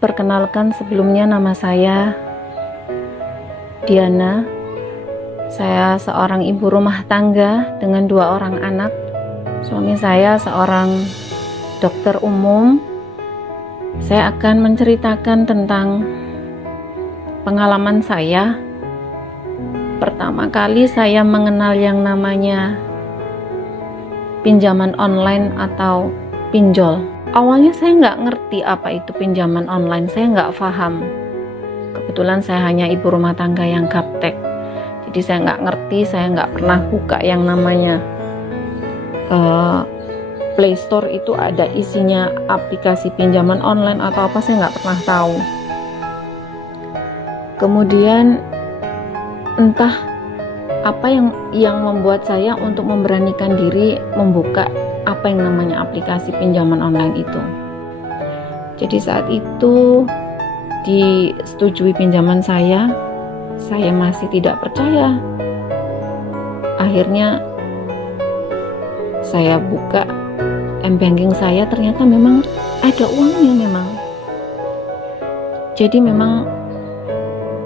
Perkenalkan, sebelumnya nama saya Diana. Saya seorang ibu rumah tangga dengan 2 orang anak. Suami saya seorang dokter umum. Saya akan menceritakan tentang pengalaman saya. Pertama kali saya mengenal yang namanya pinjaman online atau pinjol. Awalnya saya nggak ngerti apa itu pinjaman online, saya nggak paham. Kebetulan saya hanya ibu rumah tangga yang gaptek, jadi saya nggak ngerti, saya nggak pernah buka yang namanya Play Store itu ada isinya aplikasi pinjaman online atau apa, saya nggak pernah tahu. Kemudian entah apa yang membuat saya untuk memberanikan diri membuka apa yang namanya aplikasi pinjaman online itu. Jadi saat itu disetujui pinjaman saya masih tidak percaya. Akhirnya saya buka m-banking saya, ternyata memang ada uangnya memang. Jadi memang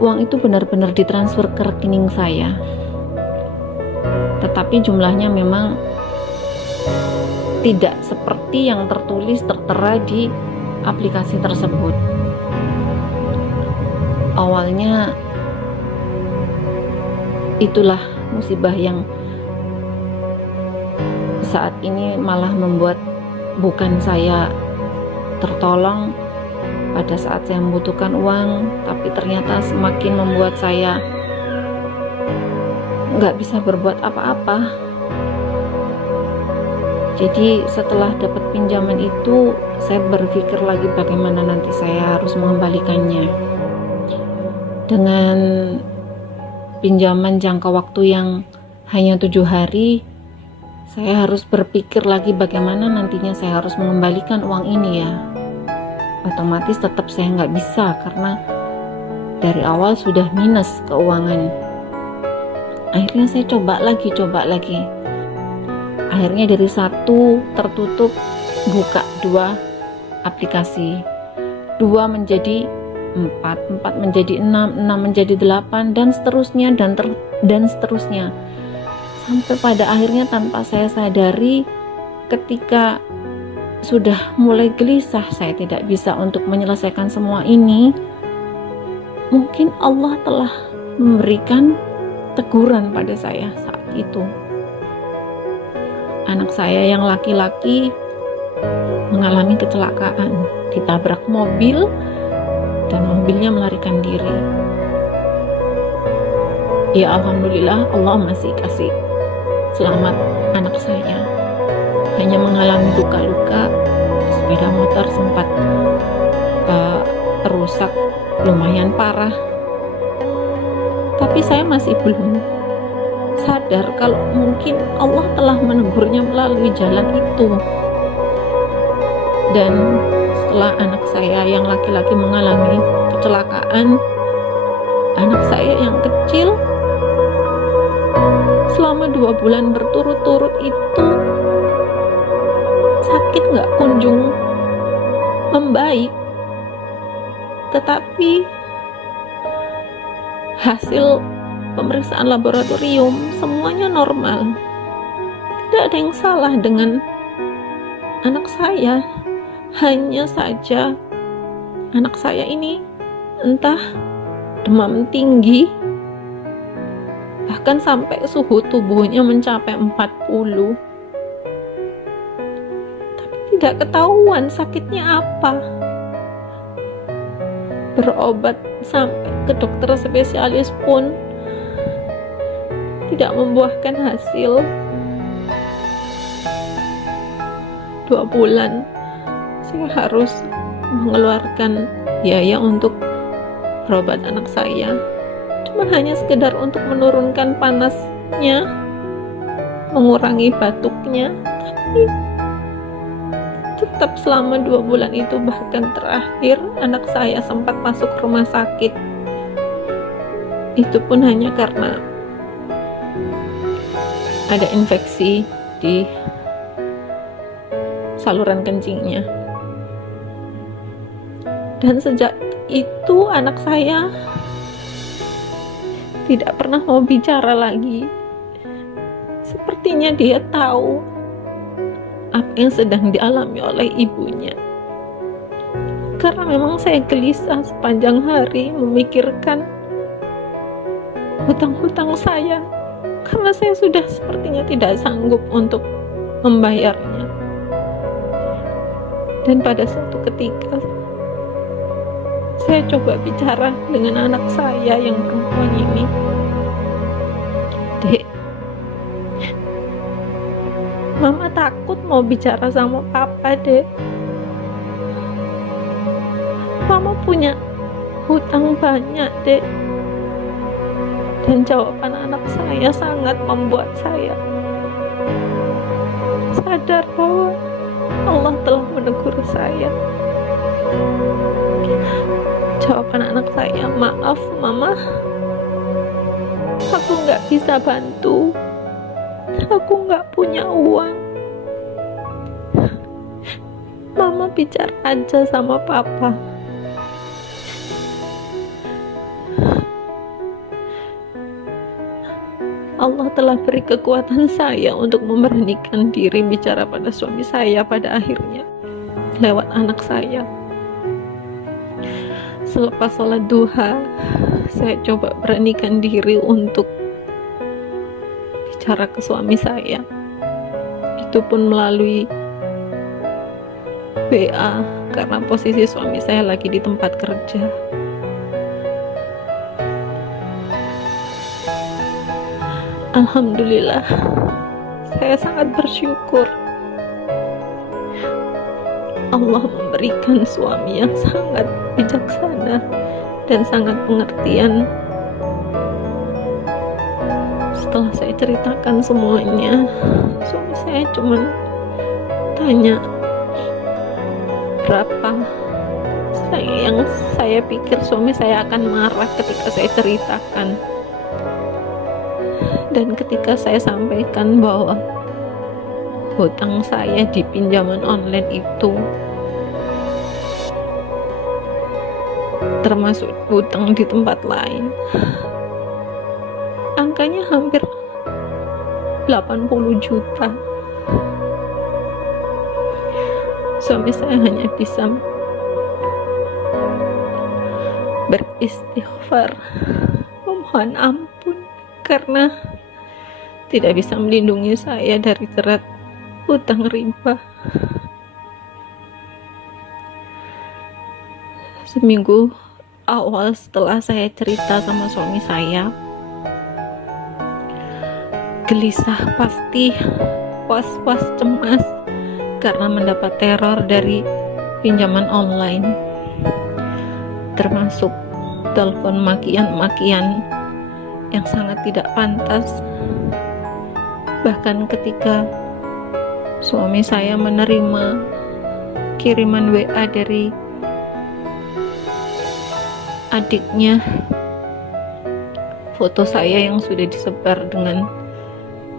uang itu benar-benar ditransfer ke rekening saya. Tetapi jumlahnya memang tidak seperti yang tertulis tertera di aplikasi tersebut. Awalnya itulah musibah yang saat ini malah membuat bukan saya tertolong pada saat saya membutuhkan uang, tapi ternyata semakin membuat saya nggak bisa berbuat apa-apa. Jadi setelah dapat pinjaman itu, saya berpikir lagi bagaimana nanti saya harus mengembalikannya. Dengan pinjaman jangka waktu yang hanya 7 hari, saya harus berpikir lagi bagaimana nantinya saya harus mengembalikan uang ini ya. Otomatis tetap saya nggak bisa karena dari awal sudah minus keuangan. Akhirnya saya coba lagi. Akhirnya dari 1 tertutup, buka 2 aplikasi, 2 menjadi 4, 4 menjadi 6, 6 menjadi 8, dan seterusnya dan seterusnya. Sampai pada akhirnya tanpa saya sadari, ketika sudah mulai gelisah, saya tidak bisa untuk menyelesaikan semua ini, mungkin Allah telah memberikan teguran pada saya saat itu. Anak saya yang laki-laki mengalami kecelakaan, ditabrak mobil dan mobilnya melarikan diri. Ya alhamdulillah, Allah masih kasih selamat anak saya. Hanya mengalami luka-luka, sepeda motor sempat rusak lumayan parah. Tapi saya masih belum sadar kalau mungkin Allah telah menegurnya melalui jalan itu. Dan setelah anak saya yang laki-laki mengalami kecelakaan, anak saya yang kecil selama 2 bulan berturut-turut itu sakit nggak kunjung membaik. Tetapi hasil pemeriksaan laboratorium semuanya normal. Tidak ada yang salah dengan anak saya. Hanya saja anak saya ini entah demam tinggi, bahkan sampai suhu tubuhnya mencapai 40. Tapi tidak ketahuan sakitnya apa. Berobat sampai ke dokter spesialis pun tidak membuahkan hasil. 2 bulan saya harus mengeluarkan biaya untuk berobat anak saya. Cuman hanya sekedar untuk menurunkan panasnya, mengurangi batuknya. Tapi tetap selama 2 bulan itu, bahkan terakhir anak saya sempat masuk rumah sakit. Itu pun hanya karena ada infeksi di saluran kencingnya. Dan sejak itu anak saya tidak pernah mau bicara lagi. Sepertinya dia tahu apa yang sedang dialami oleh ibunya. Karena memang saya gelisah sepanjang hari memikirkan hutang-hutang saya, karena saya sudah sepertinya tidak sanggup untuk membayarnya. Dan pada suatu ketika saya coba bicara dengan anak saya yang perempuan ini. Dek, Mama takut mau bicara sama Papa, Dek. Mama punya hutang banyak, Dek. Dan jawaban anak saya sangat membuat saya sadar bahwa Allah telah menegur saya. Jawaban anak saya, maaf Mama, aku nggak bisa bantu, aku nggak punya uang. Mama bicara aja sama Papa. Allah telah beri kekuatan saya untuk memberanikan diri bicara pada suami saya pada akhirnya lewat anak saya. Selepas sholat duha, saya coba beranikan diri untuk bicara ke suami saya. Itu pun melalui WA, karena posisi suami saya lagi di tempat kerja. Alhamdulillah, saya sangat bersyukur Allah memberikan suami yang sangat bijaksana dan sangat pengertian. Setelah saya ceritakan semuanya, suami saya cuma tanya berapa. Yang saya pikir suami saya akan marah ketika saya ceritakan. Dan ketika saya sampaikan bahwa hutang saya di pinjaman online itu termasuk hutang di tempat lain, angkanya hampir 80 juta. Suami saya hanya bisa beristighfar, memohon ampun, karena tidak bisa melindungi saya dari jerat hutang riba. Seminggu awal setelah saya cerita sama suami saya, gelisah pasti, was-was, cemas karena mendapat teror dari pinjaman online, termasuk telepon makian-makian yang sangat tidak pantas. Bahkan ketika suami saya menerima kiriman WA dari adiknya, foto saya yang sudah disebar dengan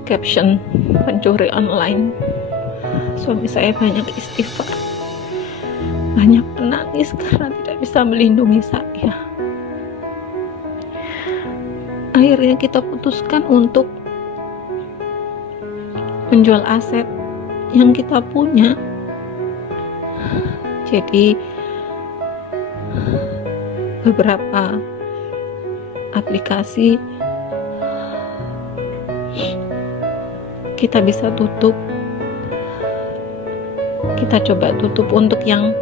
caption pencuri online, suami saya banyak istighfar, banyak menangis karena tidak bisa melindungi saya. Akhirnya kita putuskan untuk menjual aset yang kita punya. Jadi beberapa aplikasi kita bisa tutup, kita coba tutup untuk yang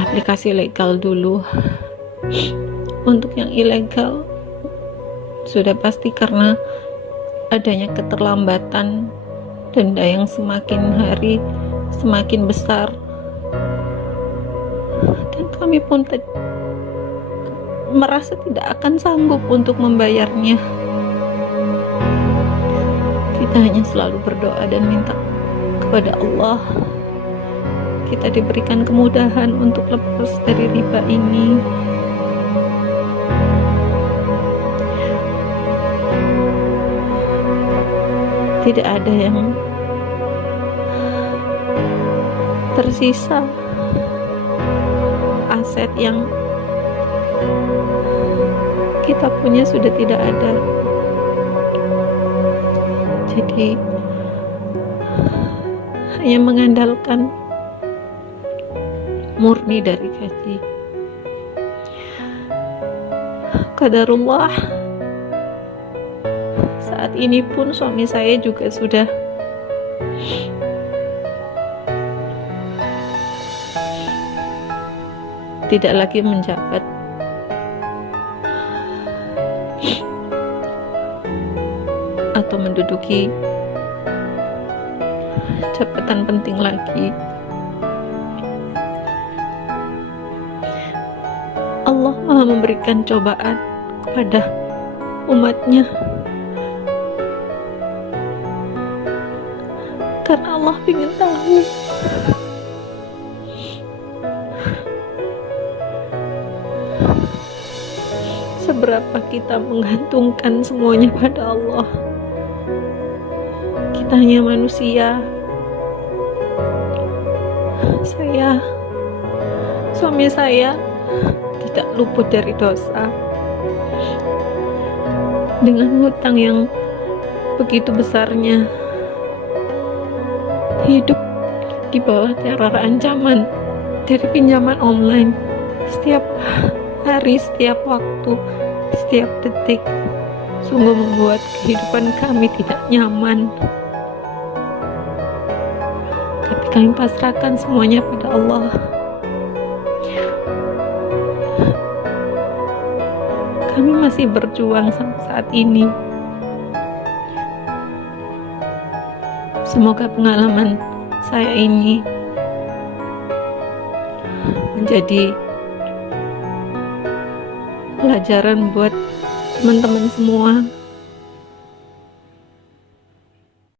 aplikasi legal dulu. Untuk yang ilegal sudah pasti karena adanya keterlambatan denda yang semakin hari semakin besar, dan kami pun merasa tidak akan sanggup untuk membayarnya. Kita hanya selalu berdoa dan minta kepada Allah kita diberikan kemudahan untuk lepas dari riba ini. Tidak ada yang tersisa aset yang kita punya sudah tidak ada. Jadi hanya mengandalkan murni dari gaji. Qadarullah, saat ini pun suami saya juga sudah tidak lagi menjabat. Atau menduduki jabatan penting lagi. Allah Maha memberikan cobaan kepada umatnya, karena Allah ingin tahu seberapa kita menggantungkan semuanya pada Allah. Kita hanya manusia. Suami saya tidak luput dari dosa. Dengan hutang yang begitu besarnya, hidup di bawah teror ancaman dari pinjaman online setiap hari, setiap waktu, setiap detik, sungguh membuat kehidupan kami tidak nyaman. Tapi kami pasrahkan semuanya pada Allah. Kami masih berjuang sampai saat ini. Semoga pengalaman saya ini menjadi pelajaran buat teman-teman semua